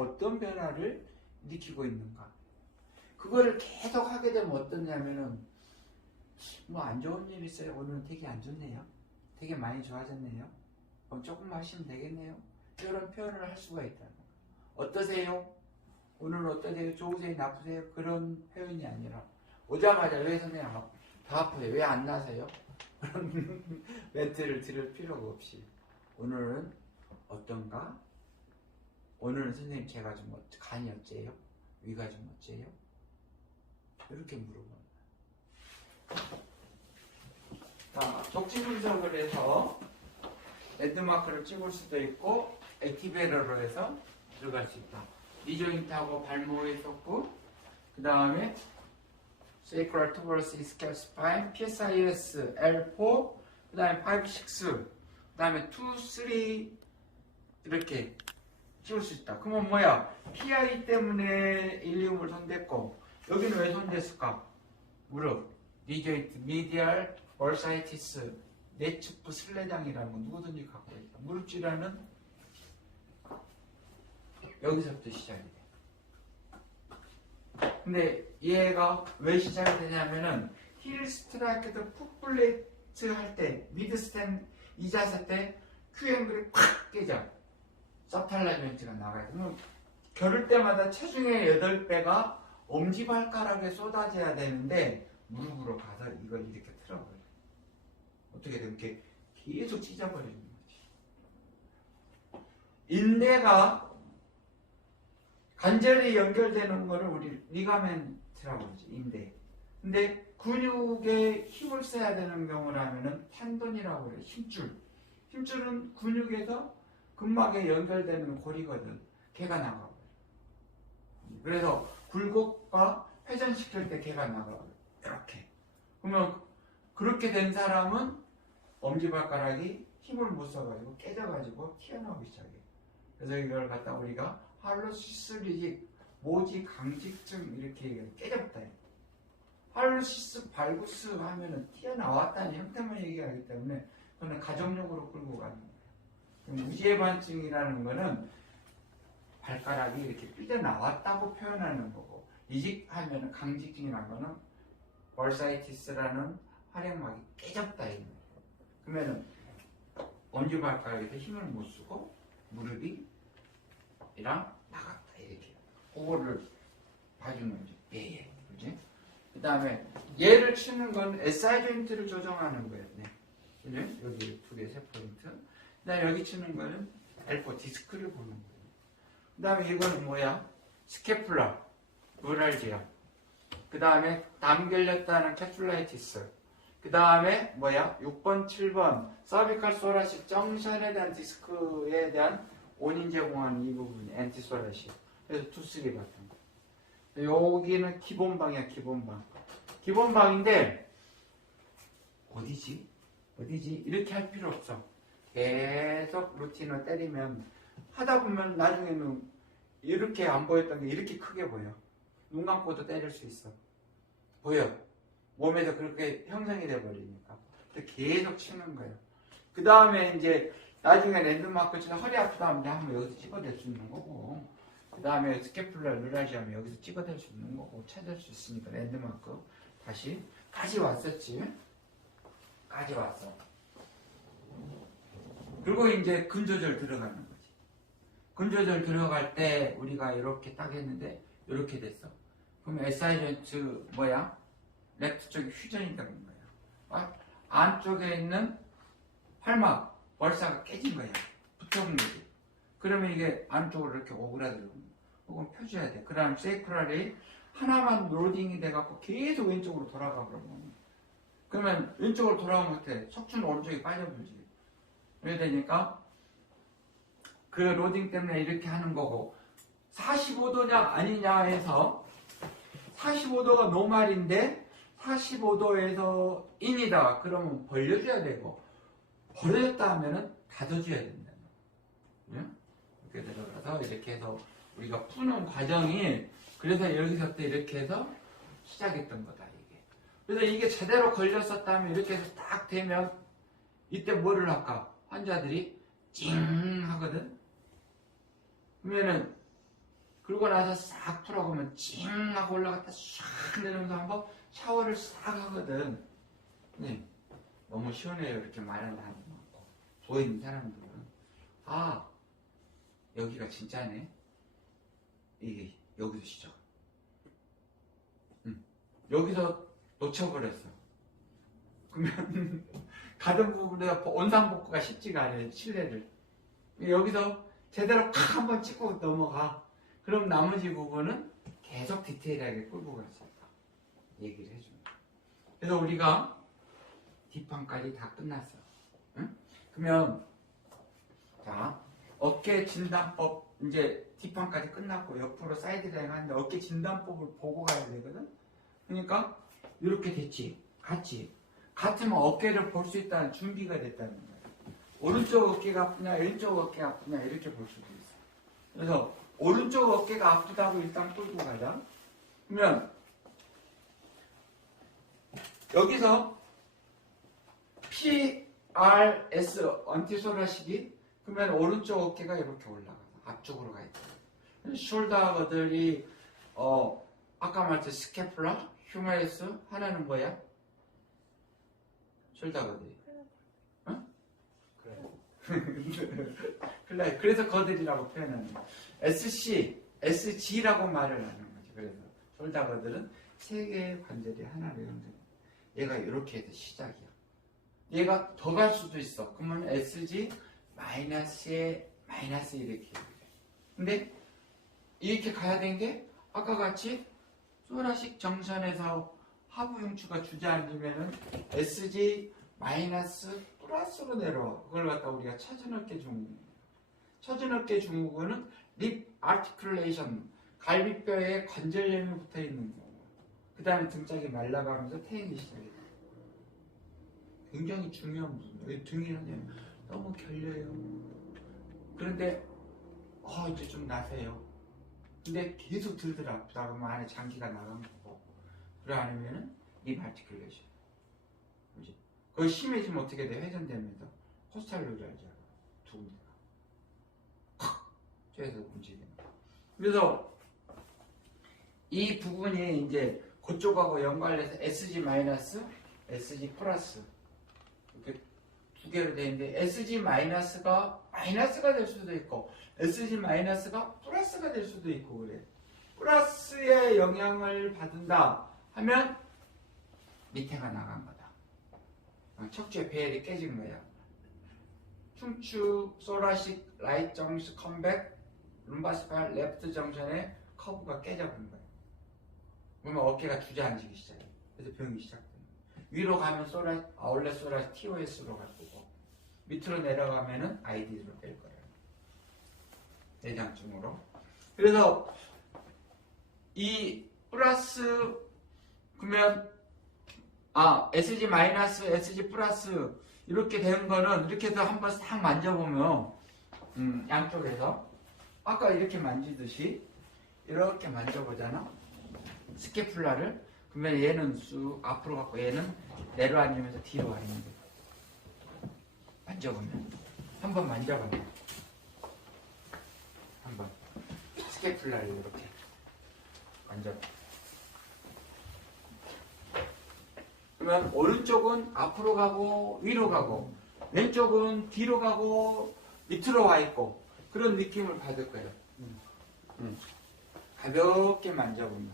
어떤 변화를 일으키고 있는가. 그거를 계속 하게 되면 어떠냐면은 뭐 안 좋은 일 있어요. 오늘은 되게 안 좋네요. 되게 많이 좋아졌네요. 그럼 조금 하시면 되겠네요. 이런 표현을 할 수가 있다는 거예요. 어떠세요? 오늘 어떠세요? 좋으세요? 나쁘세요? 그런 표현이 아니라 오자마자 왜 선생님 아- 다 아프세요? 왜 안 나세요? 그런 멘트를 들을 필요가 없이 오늘은 어떤가? 오늘은 선생님 제가 좀 어- 간이 어째요? 위가 좀 어째요? 이렇게 물어보는 거예요. 자, 적지 분석을 해서 랜드마크를 찍을 수도 있고 액티베러로 해서 들어갈 수 있다. 리조인트하고 발목에 섰고 그 다음에 sacral tuberous ischial spine, PSIS, L4, 그 다음에 5, 6, 그 다음에 2, 3 이렇게 찍을 수 있다. 그러면 뭐야? PI 때문에 일리움을 손댔고 여기는 왜 손댔을까? 무릎, 리조인트, 미디얼, 벌사이티스, 내측부 슬레장이라는 건 누구든지 갖고 있다. 무릎 질환은 여기서부터 시작이 돼. 근데 얘가 왜 시작이 되냐면은 힐 스트라이크도 풋플레이트 할 때, 미드 스탠 이 자세 때 큐 앵글이 콱 깨져. 서탈라 조인트가 나가요. 그러면 겨룰 때마다 체중의 8배가 엄지발가락에 쏟아져야 되는데 무릎으로 가서 이걸 이렇게 틀어버려. 어떻게든 이렇게 계속 찢어버리는 거지. 인대가 간절히 연결되는 거를 우리 리가멘트라고 하지 인대. 근데 근육에 힘을 써야 되는 경우라면은 텐돈이라고 그래 힘줄. 힘줄은 근육에서 근막에 연결되는 고리거든. 걔가 나가버려. 그래서 굴곡과 회전시킬 때 걔가 나가버려. 이렇게. 그러면 그렇게 된 사람은 엄지발가락이 힘을 못 써가지고 깨져가지고 튀어나오기 시작해. 그래서 이걸 갖다 우리가 할로시스 리직 모지 강직증 이렇게 얘기해요. 깨졌다. 할로시스 발구스 하면은 튀어나왔다는 형태만 얘기하기 때문에 그거는 가정용으로 끌고 가는 거예요. 그럼 무지해반증이라는 거는 발가락이 이렇게 삐져나왔다고 표현하는 거고 이직하면 강직증이라는 거는 벌사이티스라는 활액막이 깨졌다 이 말이에요. 그러면은 엄지발가락에서 힘을 못 쓰고 무릎이 이랑 나갔다 이렇게 그거를 봐주는 거지 예예. 그지? 그 다음에 얘를 치는 건 SI 조인트를 조정하는 거예요. 네. 그지 여기 두 개 세 포인트 그 다음에 여기 치는 거는 엘포 디스크를 보는 거예요. 그 다음에 이거는 뭐야? 스케플라 루랄지아 그 다음에 담결렸다는 캐툴라이티스 그 다음에 뭐야? 6번 7번 서비칼 소라시 정션에 대한 디스크에 대한 원인 제공하는 이 부분이 엔티 소라시. 그래서 투쓰리 같은 거. 여기는 기본방이야 기본방. 기본방인데 어디지? 어디지? 이렇게 할 필요 없어 계속 루틴을 때리면 하다 보면 나중에는 이렇게 안 보였던 게 이렇게 크게 보여. 눈 감고도 때릴 수 있어. 보여. 몸에서 그렇게 형성이 돼 버리니까. 계속 치는 거예요 그 다음에 이제 나중에 랜드마크 치면 허리 아프다 하면 한번 여기서 찍어댈 수 있는 거고. 그 다음에 스케플라 루라지 하면 여기서 찍어댈 수 있는 거고. 찾을 수 있으니까 랜드마크. 다시. 까지 왔었지? 까지 왔어 그리고 이제 근조절 들어가는 거지 근조절 들어갈 때 우리가 이렇게 딱 했는데 이렇게 됐어 그럼 SI 조인트 뭐야? 렉트 쪽이 휴전이 되는 거야 아, 안쪽에 있는 활막 월사가 깨진 거야. 붙어본 거지. 그러면 이게 안쪽으로 이렇게 오그라들고 혹은 펴줘야 돼. 그 다음 세이크랄이 하나만 로딩이 돼갖고 계속 왼쪽으로 돌아가 그러면 그러면 왼쪽으로 돌아오면 어때? 척추는 오른쪽에 빠져들지. 되니까 그 로딩 때문에 이렇게 하는 거고 45도냐 아니냐 해서 45도가 노말인데 45도에서 인이다. 그러면 벌려줘야 되고 벌어졌다 하면은 닫아줘야 된다. 응? 이렇게 들어가서 이렇게 해서 우리가 푸는 과정이 그래서 여기서부터 이렇게 해서 시작했던 거다 이게. 그래서 이게 제대로 걸렸었다면 이렇게 해서 딱 되면 이때 뭐를 할까? 환자들이 찡 하거든. 그러면은 그러고 나서 싹 풀어보면 찡 하고 올라갔다 싹 내려오면서 한번 샤워를 싹 하거든. 네. 너무 시원해요. 이렇게 말하는 사람도 많고. 보이는 사람들은. 아, 여기가 진짜네. 이게, 여기서 시작. 음. 여기서 놓쳐버렸어. 그러면, 가던 부분에서 원상복구가 쉽지가 않아요. 실내를. 여기서 제대로 팍 한번 찍고 넘어가. 그럼 나머지 부분은 계속 디테일하게 끌고 갈 수 있다. 얘기를 해줍니다. 그래서 우리가 뒷판까지 다 끝났어. 응? 그러면 자 어깨 진단법 이제 뒷판까지 끝났고 옆으로 사이드 라인 하는데 어깨 진단법을 보고 가야 되거든. 그러니까 이렇게 됐지, 같이 같으면 어깨를 볼 수 있다는 준비가 됐다는 거야. 오른쪽 어깨가 아프냐, 왼쪽 어깨가 아프냐 이렇게 볼 수도 있어. 그래서 오른쪽 어깨가 아프다고 일단 끌고 가자. 그러면 여기서 PRS 언티소라식이 그러면 오른쪽 어깨가 이렇게 올라가 앞쪽으로 가 있다. 숄더거들이 어 아까 말했듯 스캐플라, 휴메이스 하나는 뭐야? 숄더거들이. 그래. 그래서 거들이라고 표현하는 거야. SC, SG라고 말을 하는 거지. 그래서 숄더거들은 세 개의 관절이 하나로 연결. 얘가 이렇게 해서 시작이야. 얘가 더 갈 수도 있어. 그러면 SG 마이너스에 마이너스 이렇게. 근데 이렇게 가야 되는 게 아까 같이 소라식 정선에서 하부 흉추가 주저앉으면은 SG 마이너스 플러스로 내려와. 그걸 갖다 우리가 처진 어깨 증후군. 처진 어깨 증후군은 립 아티클레이션 갈비뼈에 관절염이 붙어 있는 거. 그 다음에 등짝이 말라가면서 태행이 시작해요. 굉장히 중요한 부분이에요. 등이는 너무 결려요. 그런데 어 이제 좀 나세요. 근데 계속 들들 아프다 그러면 안에 장기가 거고 그래 아니면은 립 아티클레이션. 그지? 그거 심해지면 어떻게 돼? 회전되면서 포스탈로를 알죠? 두 군데가 콱 쬐서 움직이는 거. 그래서 이 부분이 이제 그쪽하고 연관해서 SG 마이너스, SG 플러스 이렇게 두 개로 되어 있는데 SG 마이너스가 마이너스가 될 수도 있고 SG 마이너스가 플러스가 될 수도 있고 그래. 플러스의 영향을 받는다 하면 밑에가 나간 거다. 어, 척추의 배열이 깨진 거야. 흉추 소라식 라이트 정스 컴백 룸바 스팔 레프트 정션의 커브가 깨져버린 거야. 그러면 어깨가 주저앉기 시작해. 그래서 병이 시작돼. 위로 가면 소라 아울렛 소라 TOS로 갈 거고 밑으로 내려가면은 ID로 뺄 거예요. 내장증으로. 그래서 이 플러스 그러면 아 SG 마이너스 SG 플러스 이렇게 된 거는 이렇게 해서 한번 싹 만져보면 음, 양쪽에서 아까 이렇게 만지듯이 이렇게 만져보잖아? 스케플라를? 그러면 얘는 쑥 앞으로 갖고 얘는 내려앉으면서 뒤로 와 있는 거야. 만져보면. 한번 만져봐요 한번. 스케플라를 이렇게 만져 그러면 오른쪽은 앞으로 가고 위로 가고 왼쪽은 뒤로 가고 밑으로 와 있고 그런 느낌을 받을 거예요. 음. 가볍게 만져보면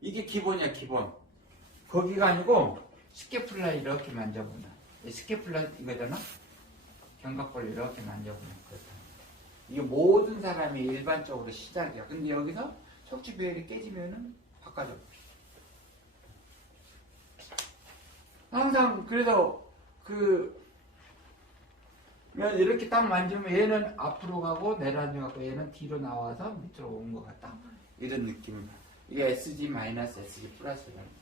이게 기본이야 기본. 거기가 아니고 스케플라 이렇게 만져보면 이 스케플라 이거잖아. 견갑골 이렇게 만져보면 그렇다. 이게 모든 사람이 일반적으로 시작이야. 근데 여기서 척추 배열이 깨지면은 바꿔줘. 항상 그래서 그 이렇게 딱 만지면 얘는 앞으로 가고 내려앉아 갖고 얘는 뒤로 나와서 밑으로 온 것 같다. 이런 받아. 이게 SG 마이너스 SG 플러스라는